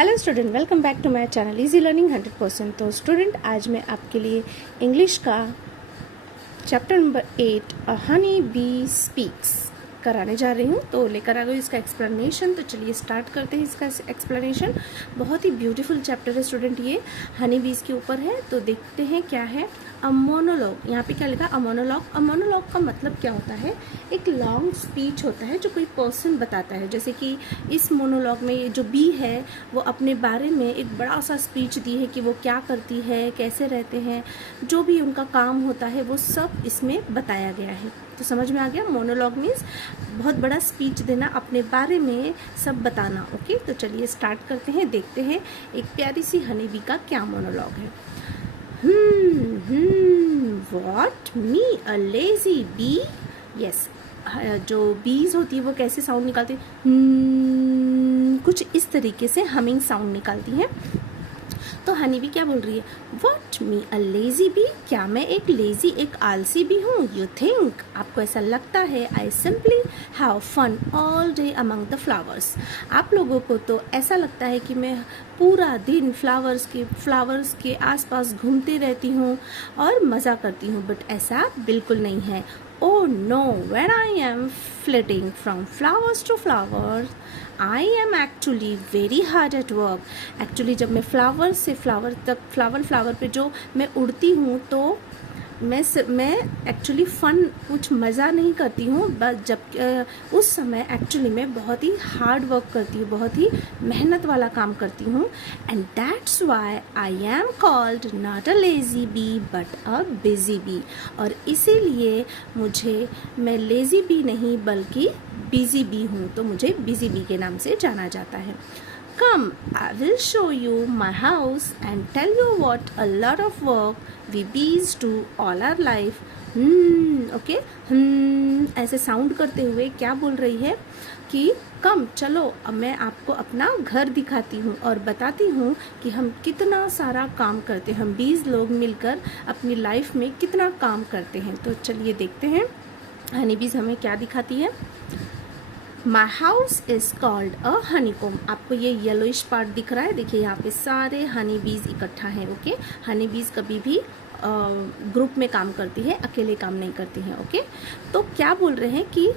Hello student, welcome back to my channel easy learning 100%। तो student, आज मैं आपके लिए इंग्लिश का chapter number 8 a honey bee speaks कराने जा रही हूँ। तो लेकर आ गई इसका एक्सप्लेनेशन। तो चलिए स्टार्ट करते हैं इसका एक्सप्लेनेशन। बहुत ही ब्यूटीफुल चैप्टर है स्टूडेंट, ये हनी बीज के ऊपर है। तो देखते हैं क्या है। अ मोनोलॉग, यहाँ पे क्या लिखा, अ मोनोलॉग। अ मोनोलॉग का मतलब क्या होता है, एक लॉन्ग स्पीच होता है जो कोई पर्सन बताता है। जैसे कि इस मोनोलॉग में ये जो बी है वो अपने बारे में एक बड़ा सा स्पीच दी है कि वो क्या करती है, कैसे रहते हैं, जो भी उनका काम होता है वो सब इसमें बताया गया है। तो समझ में आ गया, मोनोलॉग मीन्स बहुत बड़ा स्पीच देना, अपने बारे में सब बताना। ओके, तो चलिए स्टार्ट करते हैं, देखते हैं एक प्यारी सी हनी बी का क्या मोनोलॉग है। What? Me, a lazy bee? Yes. जो बीज होती है वो कैसे साउंड निकालती है, कुछ इस तरीके से हमिंग साउंड निकालती है। तो हनी बी क्या बोल रही है, what me a lazy bee, क्या मैं एक लेजी, एक आलसी भी हूँ। यू थिंक, आपको ऐसा लगता है। I simply have fun all day among the flowers, आप लोगों को तो ऐसा लगता है कि मैं पूरा दिन फ्लावर्स के आसपास घूमती रहती हूँ और मज़ा करती हूँ। बट ऐसा बिल्कुल नहीं है। Oh no, when I am flitting from flowers to flowers, I am actually very hard at work. Actually जब मैं फ्लावर से फ्लावर तक, फ्लावर पे जो मैं उड़ती हूँ, तो मैं एक्चुअली फ़न, कुछ मज़ा नहीं करती हूँ। बस जब उस समय एक्चुअली मैं बहुत ही हार्ड वर्क करती हूँ, बहुत ही मेहनत वाला काम करती हूँ। And that's why I am called not a lazy bee but a busy bee. और इसीलिए मैं लेज़ी बी नहीं बल्कि बिज़ी बी हूँ, तो मुझे बिज़ी बी के नाम से जाना जाता है। Come, I will show you my house and tell you what a lot of work we bees do all our life. Okay, ऐसे साउंड करते हुए क्या बोल रही है कि कम, चलो अब मैं आपको अपना घर दिखाती हूँ और बताती हूँ कि हम कितना सारा काम करते हैं, हम बीज लोग मिलकर अपनी लाइफ में कितना काम करते हैं। तो चलिए देखते हैं हनी बीज हमें क्या दिखाती है। My house is called a honeycomb. आपको ये येलोइश पार्ट दिख रहा है, देखिए यहाँ पे सारे हनी बीज इकट्ठा हैं। ओके, हनी बीज कभी भी ग्रुप में काम करती है, अकेले काम नहीं करती हैं। ओके, तो क्या बोल रहे हैं कि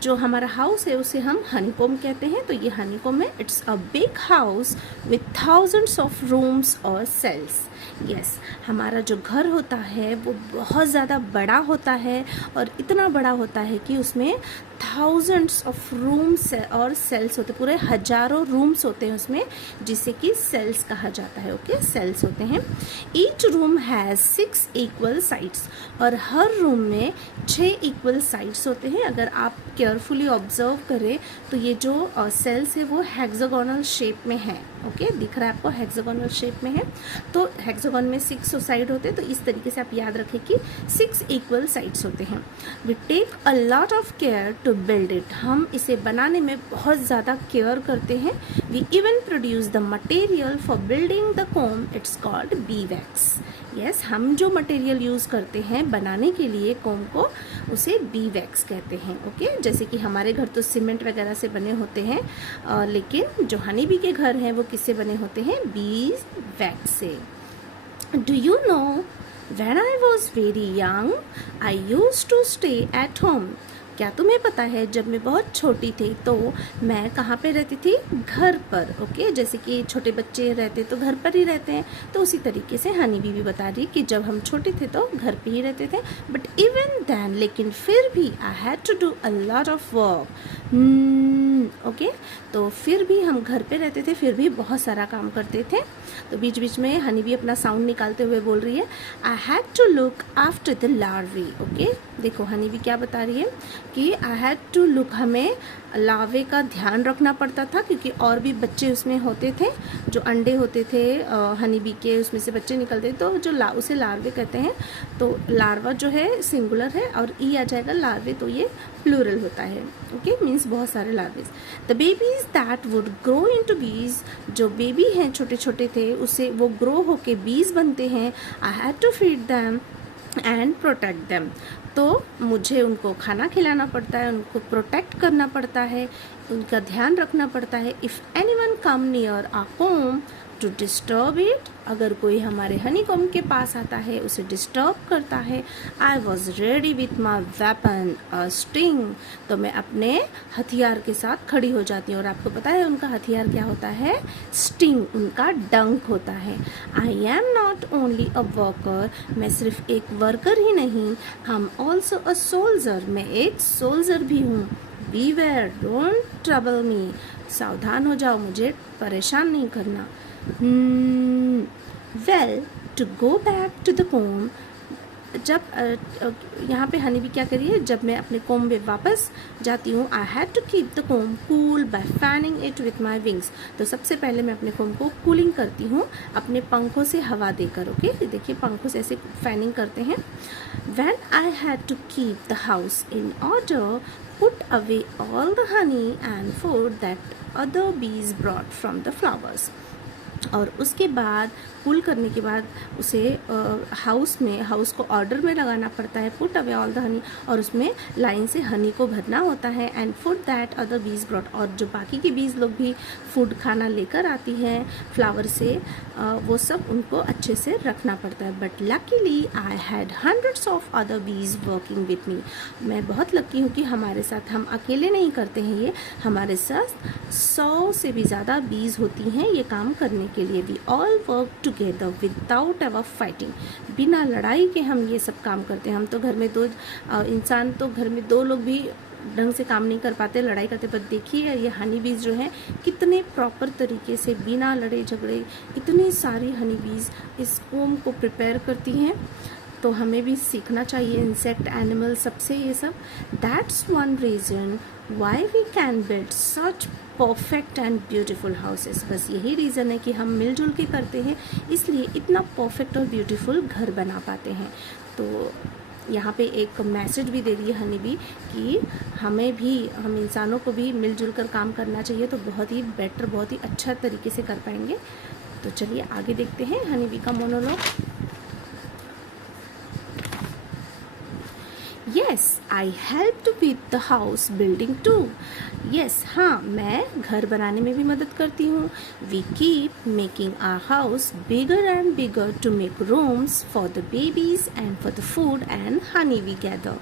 जो हमारा हाउस है उसे हम हनीकॉम्ब कहते हैं। तो ये हनीकॉम्ब है। It's a big house with thousands of rooms और सेल्स। यस, हमारा जो घर होता है वो बहुत ज़्यादा बड़ा होता है और इतना बड़ा होता है कि उसमें थाउजेंड्स ऑफ रूम्स और सेल्स होते हैं, पूरे हजारों रूम्स होते हैं उसमें, जिसे कि सेल्स कहा जाता है। ओके, सेल्स होते हैं। Each room has 6 equal sides, और हर रूम में 6 इक्वल साइड्स होते हैं। अगर आप केयरफुली ऑब्जर्व करें तो ये जो सेल्स है वो हेक्सागोनल शेप में है। ओके, दिख रहा है आपको, हेक्सागोनल शेप में है। तो हेक्सागोन में 6 साइड होते हैं, तो इस तरीके से आप याद रखें कि 6 इक्वल साइड्स होते हैं। We take a lot of care to build it, हम इसे बनाने में बहुत ज़्यादा केयर करते हैं। We even produce the material for building the comb, it's called bee wax. Yes, हम जो मटेरियल यूज़ करते हैं बनाने के लिए कोम्ब को, उसे बी वैक्स कहते हैं। ओके, जैसे कि हमारे घर तो सीमेंट वगैरह से बने होते हैं, लेकिन जो हनी बी के घर हैं वो किससे बने होते हैं, बी वैक्स से। Do you know, when I was very young I used to stay at home. क्या तुम्हें पता है, जब मैं बहुत छोटी थी तो मैं कहाँ पे रहती थी, घर पर। ओके, जैसे कि छोटे बच्चे रहते तो घर पर ही रहते हैं, तो उसी तरीके से हनी बी भी बता रही कि जब हम छोटे थे तो घर पे ही रहते थे। बट इवन देन, लेकिन फिर भी, I had to do a lot of work. Okay, तो फिर भी हम घर पे रहते थे, फिर भी बहुत सारा काम करते थे। तो बीच बीच में हनी बी अपना साउंड निकालते हुए बोल रही है, I had to look after the larvae. Okay, देखो हनी बी क्या बता रही है कि आई हैड टू लुक, हमें लार्वे का ध्यान रखना पड़ता था, क्योंकि और भी बच्चे उसमें होते थे, जो अंडे होते थे हनी बी के, उसमें से बच्चे निकलते थे, तो जो उसे लार्वे कहते हैं। तो लार्वा जो है सिंगुलर है और ई आ जाएगा, लार्वे तो ये प्लूरल होता है। ओके, मीन्स बहुत सारे larvae. The babies that would grow into bees, जो बेबी हैं छोटे छोटे थे उसे वो ग्रो होके बीज बनते हैं। I had to feed them and protect them, तो मुझे उनको खाना खिलाना पड़ता है, उनको प्रोटेक्ट करना पड़ता है। उनका ध्यान रखना पड़ता है। If anyone come near a comb to disturb it, अगर कोई हमारे हनी कॉम के पास आता है, उसे डिस्टर्ब करता है, I was ready with my weapon a sting, तो मैं अपने हथियार के साथ खड़ी हो जाती हूँ। और आपको पता है उनका हथियार क्या होता है? स्टिंग, उनका डंक होता है। I am not only a worker, मैं सिर्फ एक वर्कर ही नहीं, हम ऑल्सो अ सोल्जर, मैं एक सोल्जर भी हूँ। बीवेयर डोंट ट्रबल मी, सावधान हो जाओ, मुझे परेशान नहीं करना। Well to go back to the comb, जब यहाँ पे हनी भी क्या करी है, जब मैं अपने कोम में वापस जाती हूँ, I had to keep the comb cool by fanning it with my wings, तो सबसे पहले मैं अपने कोम को कूलिंग करती हूँ अपने पंखों से हवा देकर। ओके, देखिए पंखों से ऐसे फैनिंग करते हैं। When I had to keep the house in order, put away all the honey and food that other bees brought from the flowers, और उसके बाद कूल करने के बाद उसे हाउस को ऑर्डर में लगाना पड़ता है। Put away all the honey, और उसमें लाइन से हनी को भरना होता है। एंड फूड दैट अदर बीज ब्रॉट, और जो बाकी के बीज लोग भी फूड खाना लेकर आती हैं फ्लावर से, वो सब उनको अच्छे से रखना पड़ता है। But luckily I had hundreds of other बीज वर्किंग विथ मी, मैं बहुत लकी हूँ कि हमारे साथ, हम अकेले नहीं करते हैं ये, हमारे साथ 100 से भी ज़्यादा बीज होती हैं ये काम करने के लिए। We all work together without ever fighting, बिना लड़ाई के हम ये सब काम करते हैं। हम तो घर में इंसान तो घर में 2 लोग भी ढंग से काम नहीं कर पाते, लड़ाई करते। पर देखिए ये हनी बीज जो हैं कितने प्रॉपर तरीके से बिना लड़े झगड़े इतनी सारी हनी बीज इस कोम को प्रिपेयर करती हैं। तो हमें भी सीखना चाहिए इंसेक्ट एनिमल सबसे ये सब। That's one reason why we can build such perfect and beautiful houses, बस यही रीज़न है कि हम मिलजुल के करते हैं, इसलिए इतना परफेक्ट और ब्यूटीफुल घर बना पाते हैं। तो यहाँ पे एक मैसेज भी दे रही है हनी बी कि हमें भी, हम इंसानों को भी मिलजुल कर काम करना चाहिए, तो बहुत ही बेटर, बहुत ही अच्छा तरीके से कर पाएंगे। तो चलिए आगे देखते हैं हनी बी का monologue. Yes, I helped with the house building too. Yes, हाँ, मैं घर बनाने में भी मदद करती हूँ। We keep making our house bigger and bigger to make rooms for the babies and for the food and honey we gather.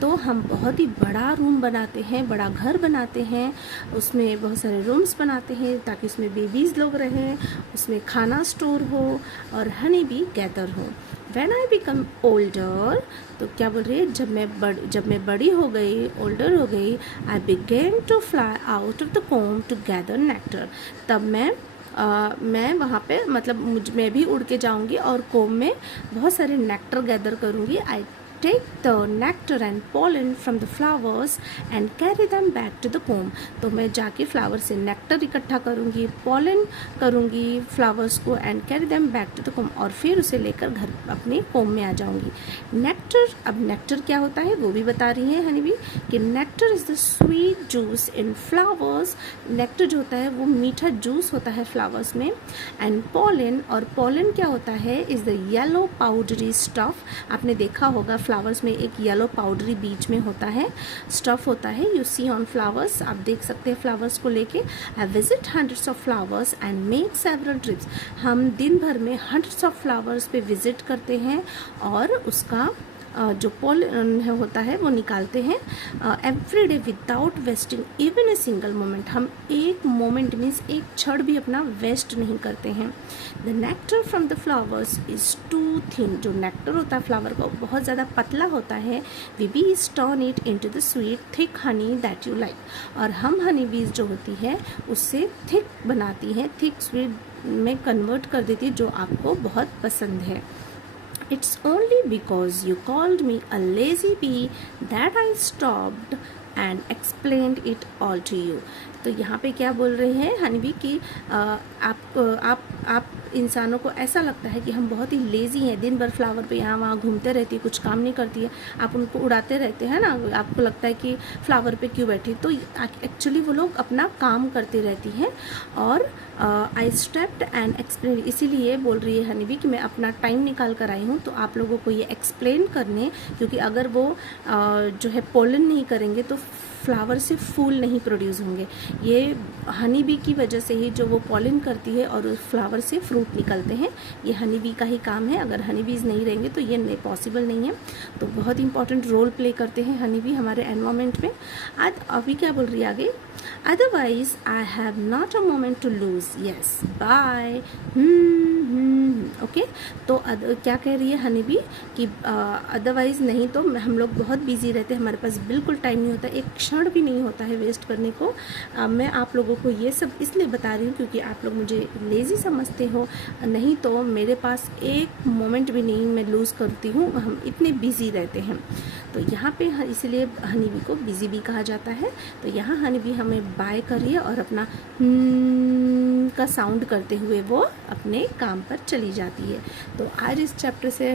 तो हम बहुत ही बड़ा रूम बनाते हैं, बड़ा घर बनाते हैं, उसमें बहुत सारे रूम्स बनाते हैं ताकि उसमें बेबीज़ लोग रहें, उसमें खाना स्टोर हो और हनी भी गैदर हो। When I become older, तो क्या बोल रही है, जब मैं बड़ी हो गई, ओल्डर हो गई, I began to fly out of the comb to gather nectar, तब मैं वहाँ पे, मतलब मैं भी उड़ के जाऊँगी और कोम में बहुत सारे नेक्टर गैदर करूँगी। आई take the nectar and pollen from the flowers and carry them back to the comb, तो मैं जाके फ्लावर से नेक्टर इकट्ठा करूँगी, पॉलन करूँगी फ्लावर्स को, and carry them back to the comb, और फिर उसे लेकर घर अपने कोम में आ जाऊँगी। नेक्टर, अब नेक्टर क्या होता है वो भी बता रही है हनी बी कि nectar is the sweet juice in flowers, nectar जो होता है वो मीठा जूस होता है फ्लावर्स में। एंड पॉलन, और पॉलन क्या होता है, is the yellow powdery stuff, आपने देखा होगा फ्लावर्स में एक येलो पाउडरी बीच में होता है, स्टफ होता है, यू सी ऑन फ्लावर्स, आप देख सकते हैं फ्लावर्स को लेके। I visit hundreds of flowers and make several trips, हम दिन भर में हंड्रेड्स ऑफ फ्लावर्स पे विजिट करते हैं और उसका जो पॉलन होता है वो निकालते हैं। Every day without wasting even a single moment, हम एक मोमेंट मीन्स एक क्षण भी अपना वेस्ट नहीं करते हैं। The nectar from the flowers is too thin, जो नेक्टर होता है फ्लावर का बहुत ज़्यादा पतला होता है। वी बीज turn it into the sweet thick Honey that you like, और हम हनी बीज जो होती है उससे थिक बनाती हैं, थिक स्वीट में कन्वर्ट कर देती है जो आपको बहुत पसंद है। It's only because you called me a lazy bee that I stopped and explained it all to you. तो यहाँ पे क्या बोल रहे हैं हनी बी कि आप इंसानों को ऐसा लगता है कि हम बहुत ही लेज़ी हैं, दिन भर फ्लावर पे यहाँ वहाँ घूमते रहती है, कुछ काम नहीं करती है, आप उनको उड़ाते रहते हैं ना, आपको लगता है कि फ्लावर पे क्यों बैठी, तो एक्चुअली वो लोग अपना काम करती रहती हैं। और आई स्टेप्ड एंड एक्सप्लेन, इसीलिए बोल रही है हनी बी कि मैं अपना टाइम निकाल कर आई हूँ तो आप लोगों को ये एक्सप्लेन करने, क्योंकि अगर वो जो है पोलन नहीं करेंगे तो फ्लावर से फूल नहीं प्रोड्यूस होंगे। ये हनी बी की वजह से ही जो वो पॉलिन करती है और उस फ्लावर से फ्रूट निकलते हैं, ये हनी बी का ही काम है। अगर हनी बीज नहीं रहेंगे तो ये नहीं पॉसिबल नहीं है। तो बहुत इंपॉर्टेंट रोल प्ले करते हैं हनी बी हमारे एनवायरमेंट में। आज अभी क्या बोल रही है आगे, otherwise I have not a moment to lose, yes bye. Okay, तो क्या कह रही है हनी बी कि अदरवाइज नहीं तो हम लोग बहुत बिजी रहते हैं, हमारे पास बिल्कुल टाइम नहीं होता, एक क्षण भी नहीं होता है वेस्ट करने को। मैं आप लोगों को ये सब इसलिए बता रही हूँ क्योंकि आप लोग मुझे लेज़ी समझते हो, नहीं तो मेरे पास एक मोमेंट भी नहीं मैं लूज़ करती हूँ, हम इतने बिजी रहते हैं। तो यहाँ पे इसलिए हनी बी को बिजी भी कहा जाता है। तो यहाँ हनी बी हमें बाय कर रही है और अपना का साउंड करते हुए वो अपने काम पर चली जाती है। तो आज इस चैप्टर से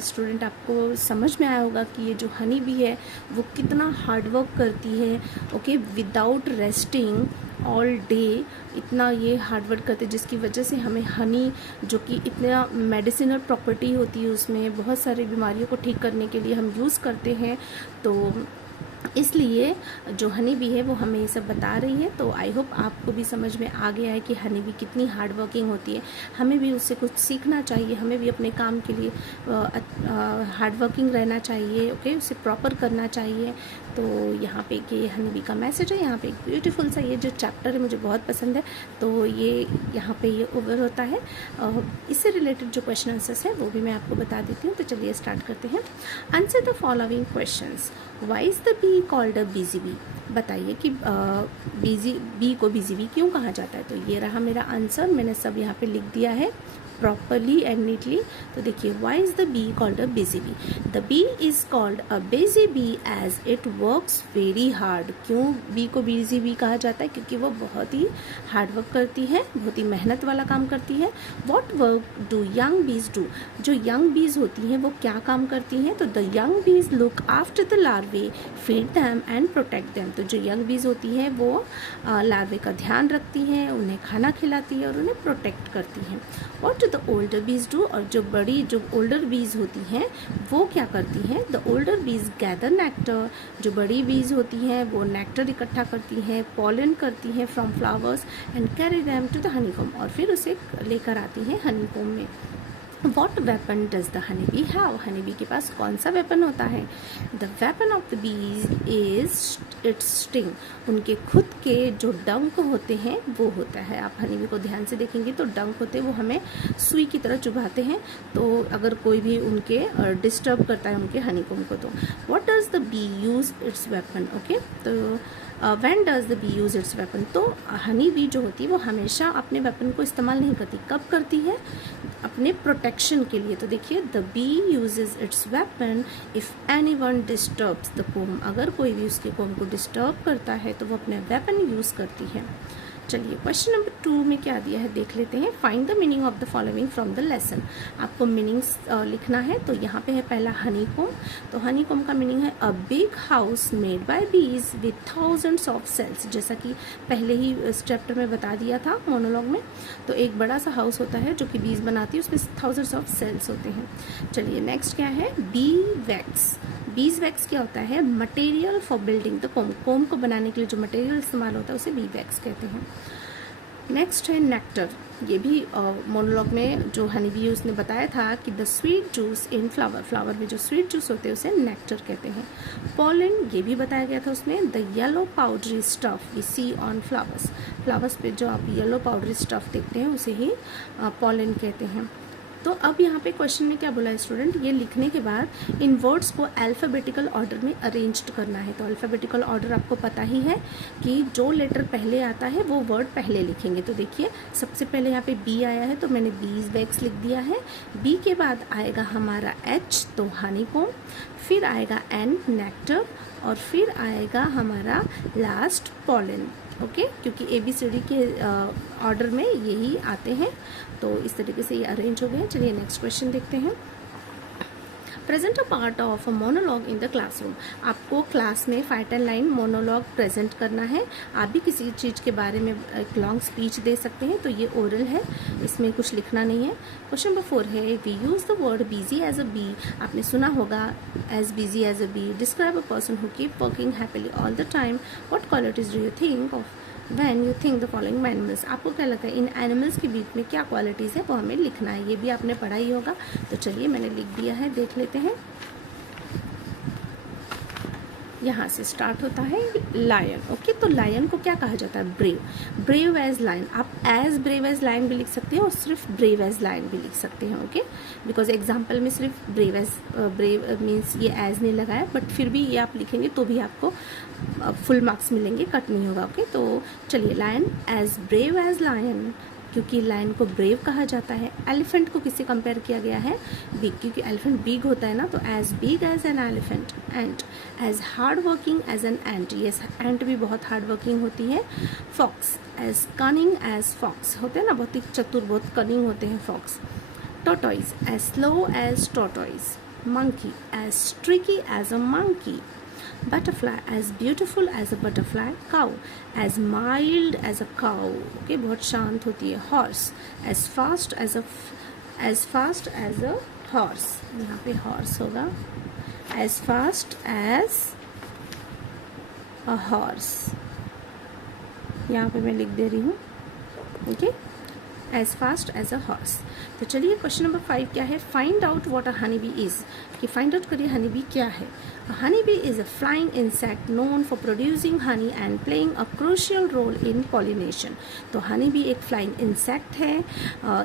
स्टूडेंट आपको समझ में आया होगा कि ये जो हनी बी है वो कितना हार्ड वर्क करती है। Okay, without resting all day इतना ये हार्ड वर्क करते हैं, जिसकी वजह से हमें हनी जो कि इतना मेडिसिनल प्रॉपर्टी होती है, उसमें बहुत सारी बीमारियों को ठीक करने के लिए हम यूज़ करते हैं। तो इसलिए जो हनी बी है वो हमें ये सब बता रही है। तो आई होप आपको भी समझ में आ गया है कि हनी बी कितनी हार्ड वर्किंग होती है, हमें भी उससे कुछ सीखना चाहिए, हमें भी अपने काम के लिए हार्ड वर्किंग रहना चाहिए। ओके, उसे प्रॉपर करना चाहिए। तो यहाँ पे कि हनी बी का मैसेज है, यहाँ पे एक ब्यूटीफुल सा ये जो चैप्टर है मुझे बहुत पसंद है। तो ये यहाँ पे ये ओवर होता है। इससे रिलेटेड जो क्वेश्चन आंसर्स है वो भी मैं आपको बता देती हूँ। तो चलिए स्टार्ट करते हैं। Answer the following questions. Why is the bee called a busy bee? बताइए कि बिजी बी को बिजी बी क्यों कहा जाता है। तो ये रहा मेरा आंसर, मैंने सब यहाँ पे लिख दिया है प्रॉपरली एंड नीटली। तो देखिए, why is the bee called a busy bee? The bee is called a busy bee as it works very hard. क्यों बी को बिजी बी कहा जाता है? क्योंकि वो बहुत ही हार्ड वर्क करती है, बहुत ही मेहनत वाला काम करती है। वॉट वर्क डू यंग बीज डू? जो यंग बीज होती हैं वो क्या काम करती हैं? तो द यंग बीज look after the larvae, feed them and protect them. तो जो यंग बीज होती हैं वो लार्वे का ध्यान रखती हैं, उन्हें खाना खिलाती है और उन्हें प्रोटेक्ट करती हैं। वॉट द ओल्डर बीज डू? और जो ओल्डर बीज होती हैं वो क्या करती हैं? द ओल्डर बीज गैदर नेक्टर। जो बड़ी बीज होती हैं वो नेक्टर इकट्ठा करती हैं, पॉलन करती हैं from flowers and carry them to the honeycomb, और फिर उसे लेकर आती हैं हनीकॉम्ब में। What weapon does the honey bee have? Honey bee के पास कौन सा वेपन होता है? The weapon of the bees is its sting. उनके खुद के जो डंक होते हैं वो होता है। आप हनी बी को ध्यान से देखेंगे तो डंक होते हैं वो हमें सुई की तरह चुभाते हैं। तो अगर कोई भी उनके डिस्टर्ब करता है उनके हनीकॉम्ब को, तो what does the bee use its weapon? Okay, तो when does the bee use its weapon? तो हनी बी जो होती है वो हमेशा अपने वेपन को इस्तेमाल नहीं करती। कब करती है? अपने प्रोटेक्शन के लिए। तो देखिए, the bee uses its weapon if anyone disturbs the comb. अगर कोई भी उसके कोम को डिस्टर्ब करता है तो वो अपने वेपन यूज करती है। चलिए क्वेश्चन नंबर 2 में क्या दिया है देख लेते हैं। Find the meaning of the following from the lesson. आपको मीनिंग्स लिखना है। तो यहाँ पे है पहला हनीकॉम्ब। तो हनीकॉम्ब का मीनिंग है a big house made by बीज विथ थाउजेंड्स ऑफ सेल्स। जैसा कि पहले ही इस चैप्टर में बता दिया था मोनोलॉग में। तो एक बड़ा सा हाउस होता है जो कि बीज बनाती है, उसमें थाउजेंड्स ऑफ सेल्स होते हैं। चलिए नेक्स्ट क्या है? B wax. बीज वैक्स क्या होता है? मटेरियल फॉर बिल्डिंग द कोम। कोम को बनाने के लिए जो मटेरियल इस्तेमाल होता है उसे बी वैक्स कहते हैं। नेक्स्ट है नेक्टर। ये भी मोनोलॉग में जो हनी बी उसने बताया था कि the sweet juice in flower. Flower में जो स्वीट जूस होते हैं उसे नेक्टर कहते हैं। पॉलन, ये भी बताया गया था उसमें। The yellow powdery stuff we see on flowers. Flowers पे जो आप येलो पाउडरी स्टफ देखते हैं उसे ही पॉलन कहते हैं। तो अब यहाँ पे क्वेश्चन में क्या बोला है स्टूडेंट? ये लिखने के बाद इन वर्ड्स को अल्फ़ाबेटिकल ऑर्डर में अरेंज करना है। तो अल्फ़ाबेटिकल ऑर्डर आपको पता ही है कि जो लेटर पहले आता है वो वर्ड पहले लिखेंगे। तो देखिए, सबसे पहले यहाँ पे बी आया है तो मैंने बीज वैक्स लिख दिया है। बी के बाद आएगा हमारा एच, तो हनीकॉम्ब, फिर आएगा एन, नेक्टर, और फिर आएगा हमारा लास्ट पॉलन। ओके, क्योंकि ABCD के ऑर्डर में यही आते हैं। तो इस तरीके से ये अरेंज हो गए हैं। चलिए नेक्स्ट क्वेश्चन देखते हैं। Present a part of a monologue in the classroom. आपको क्लास में 5-10 लाइन मोनोलॉग प्रेजेंट करना है। आप भी किसी चीज़ के बारे में एक लॉन्ग स्पीच दे सकते हैं, तो ये ओरल है, इसमें कुछ लिखना नहीं है। क्वेश्चन नंबर 4 है, we use the word busy as a bee. आपने सुना होगा as busy as a bee. Describe a person who keep working happily all the time. What qualities do you think of when you think the following animals. आपको क्या लगता है इन animals के बीच में क्या क्वालिटीज़ है वो हमें लिखना है। ये भी आपने पढ़ा ही होगा, तो चलिए मैंने लिख दिया है, देख लेते हैं। यहाँ से स्टार्ट होता है लायन। ओके, तो लायन को क्या कहा जाता है, ब्रेव। ब्रेव एज लायन, आप एज ब्रेव एज लायन भी लिख सकते हैं और सिर्फ ब्रेव एज लायन भी लिख सकते हैं। ओके, बिकॉज एग्जाम्पल में सिर्फ ब्रेव मीन्स ये एज नहीं लगाया, बट फिर भी ये आप लिखेंगे तो भी आपको फुल मार्क्स मिलेंगे, कट नहीं होगा। ओके, तो चलिए, lion as brave as lion, क्योंकि लायन को ब्रेव कहा जाता है। एलिफेंट को किससे कंपेयर किया गया है, बिग, क्योंकि एलिफेंट बिग होता है ना, तो as big as an elephant. Ant as hard working as an ant, yes ant भी बहुत हार्ड वर्किंग होती है। Fox as cunning as fox, होते हैं ना बहुत ही चतुर, बहुत कनिंग होते हैं fox. Tortoise as slow as tortoise. Monkey as tricky as a monkey. Butterfly as beautiful as a butterfly. Cow as mild as a cow. Okay, बहुत शांत होती है। Horse as fast as a horse. यहाँ पे horse होगा, as fast as a horse, यहाँ पे मैं लिख दे रही हूँ। Okay, as fast as a horse. तो चलिए, क्वेश्चन नंबर 5 क्या है, find out what a honey bee is. कि फाइंड आउट करिए हनी बी क्या है। Honey bee is a flying insect known for producing honey and playing a crucial role in pollination. तो honey bee एक flying insect है,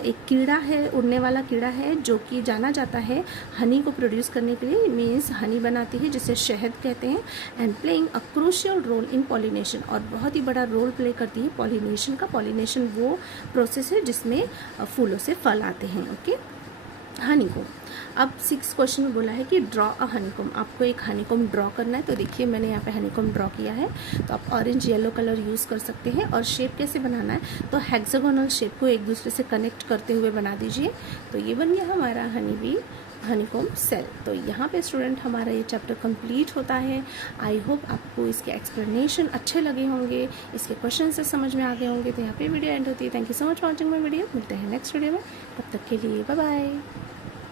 एक कीड़ा है, उड़ने वाला कीड़ा है, जो कि जाना जाता है हनी को प्रोड्यूस करने के लिए, मीन्स हनी बनाती है जिसे शहद कहते हैं। And playing a crucial role in pollination, और बहुत ही बड़ा रोल प्ले करती है पॉलिनेशन का। पॉलिनेशन वो प्रोसेस है जिसमें फूलों से फल आते हैं। Okay, honeycomb. अब 6 क्वेश्चन में बोला है कि ड्रॉ अ हनीकॉम्ब, आपको एक हनीकॉम्ब ड्रॉ करना है। तो देखिए, मैंने यहाँ पे हनीकॉम्ब ड्रॉ किया है, तो आप ऑरेंज येलो कलर यूज़ कर सकते हैं। और शेप कैसे बनाना है, तो हेक्सागोनल शेप को एक दूसरे से कनेक्ट करते हुए बना दीजिए। तो ये बन गया हमारा हनीकॉम्ब सेल। तो यहाँ पे स्टूडेंट हमारा ये चैप्टर कंप्लीट होता है। आई होप आपको इसके एक्सप्लेनेशन अच्छे लगे होंगे, इसके क्वेश्चन से समझ में आ गए होंगे। तो यहाँ पे वीडियो एंड होती है। Thank you so much for watching my video. मिलते हैं नेक्स्ट वीडियो में, तब तक के लिए बाय बाय।